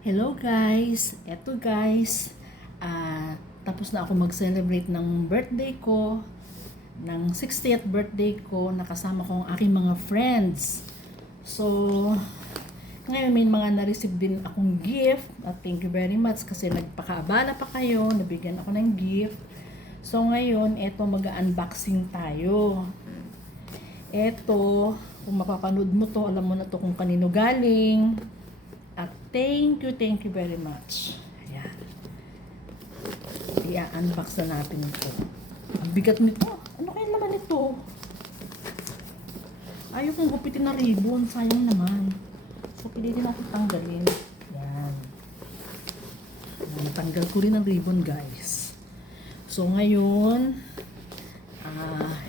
Hello guys! Eto guys, tapos na ako mag-celebrate ng birthday ko, ng 60th birthday ko, nakasama ko ang aking mga friends. So, ngayon may mga na-receive din akong gift, at thank you very much kasi nagpakaabala pa kayo, nabigyan ako ng gift. So ngayon, eto mag-unboxing tayo. Eto, kung mapapanood mo to, alam mo na to kung kanino galing. At thank you very much. Ayan. I-unbox na natin ito. Ang bigat nito. Ano kaya naman ito? Ayaw kong gupitin na ribbon. Sayang naman. So, pilitin natin tanggalin. Ayan. Natanggal ko rin ang ribbon, guys. So, ngayon,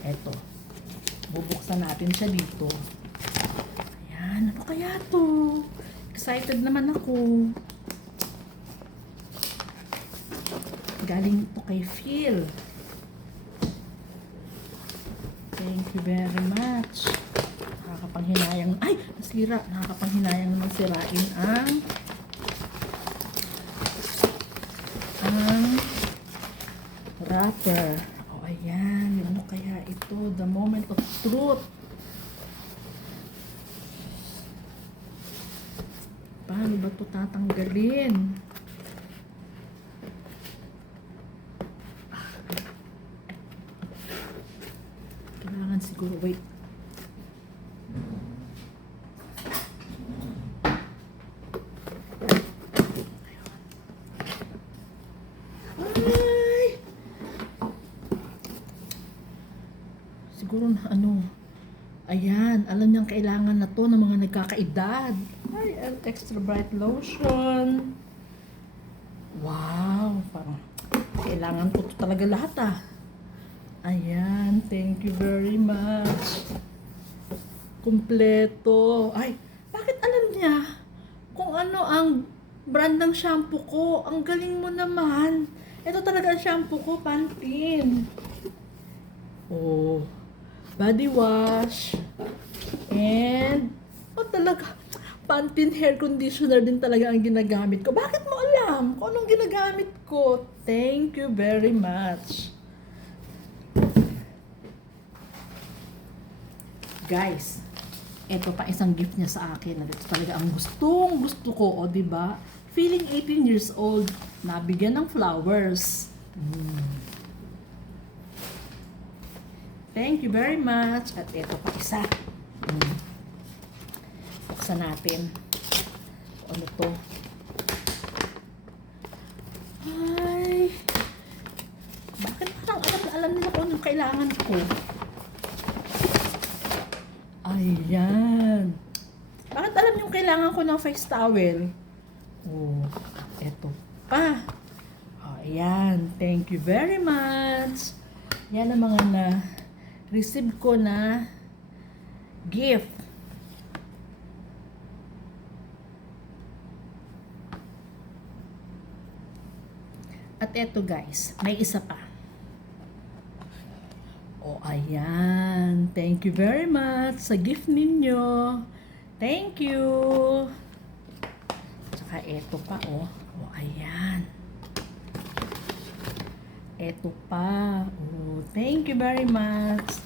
eto. Bubuksan natin siya dito. Ayan. Ano kaya to? Excited naman ako. Galing ito kay Phil. Thank you very much. Nakakapanghinayang, ay, nasira. Nakakapanghinayang naman sirain ang wrapper. O, ayan. Ano kaya ito? The moment of truth. Paano ba ito tatanggalin? Kailangan siguro, wait. Ay! Siguro na ano. Ayan, alam niyang kailangan na to ng mga nagkakaedad. Ay, extra bright lotion. Wow, parang kailangan ko to talaga lahat Ayan, thank you very much. Kumpleto. Ay, bakit alam niya kung ano ang brand ng shampoo ko? Ang galing mo naman. Ito talaga ang shampoo ko, Pantene. Oh, body wash. And, talaga, Pantene hair conditioner din talaga ang ginagamit ko. Bakit mo alam kung anong ginagamit ko? Thank you very much. Guys, ito pa isang gift niya sa akin. Ito talaga ang gusto ko, o diba? Feeling 18 years old, nabigyan ng flowers. Thank you very much. At ito pa isa. Buksan natin. Ano to? Ay! Bakit parang alam nila kung anong kailangan ko? Ayan. Bakit alam yung kailangan ko ng face towel? Oh, eto pa. Oh, ayan. Thank you very much. Yan ang mga na-receive ko na gift. At eto guys, may isa pa. O, ayan. Thank you very much sa gift ninyo. Thank you. Tsaka eto pa, O, ayan. Eto pa. O, thank you very much.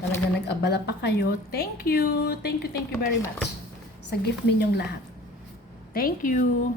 Talaga nag-abala pa kayo. Thank you. Thank you very much sa gift ninyong lahat. Thank you.